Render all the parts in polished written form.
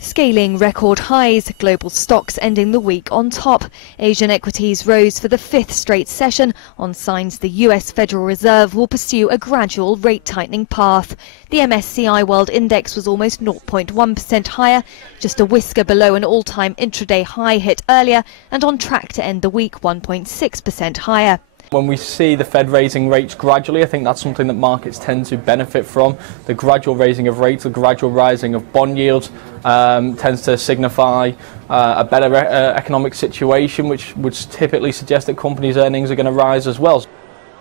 Scaling record highs, global stocks ending the week on top. Asian equities rose for the fifth straight session on signs the US Federal Reserve will pursue a gradual rate tightening path. The MSCI World Index was almost 0.1% higher, just a whisker below an all-time intraday high hit earlier, and on track to end the week 1.6% higher. When we see the Fed raising rates gradually, I think that's something that markets tend to benefit from. The gradual raising of rates, the gradual rising of bond yields tends to signify a better economic situation, which would typically suggest that companies' earnings are going to rise as well.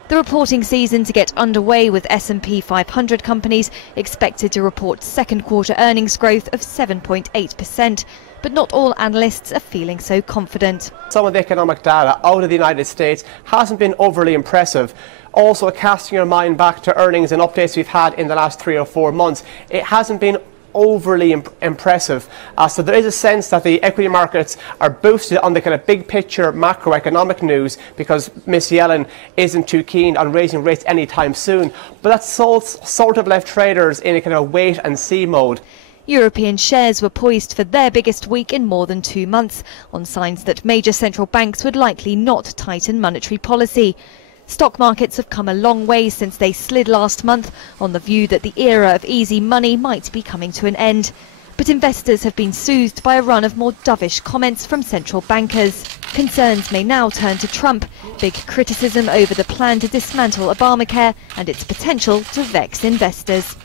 The reporting season to get underway with S&P 500 companies expected to report second quarter earnings growth of 7.8%. But not all analysts are feeling so confident. Some of the economic data out of the United States hasn't been overly impressive. Also, casting your mind back to earnings and updates we've had in the last 3 or 4 months, it hasn't been overly impressive. So there is a sense that the equity markets are boosted on the kind of big picture macroeconomic news because Miss Yellen isn't too keen on raising rates anytime soon. But that's sort of left traders in a kind of wait and see mode. European shares were poised for their biggest week in more than 2 months, on signs that major central banks would likely not tighten monetary policy. Stock markets have come a long way since they slid last month on the view that the era of easy money might be coming to an end. But investors have been soothed by a run of more dovish comments from central bankers. Concerns may now turn to Trump, big criticism over the plan to dismantle Obamacare and its potential to vex investors.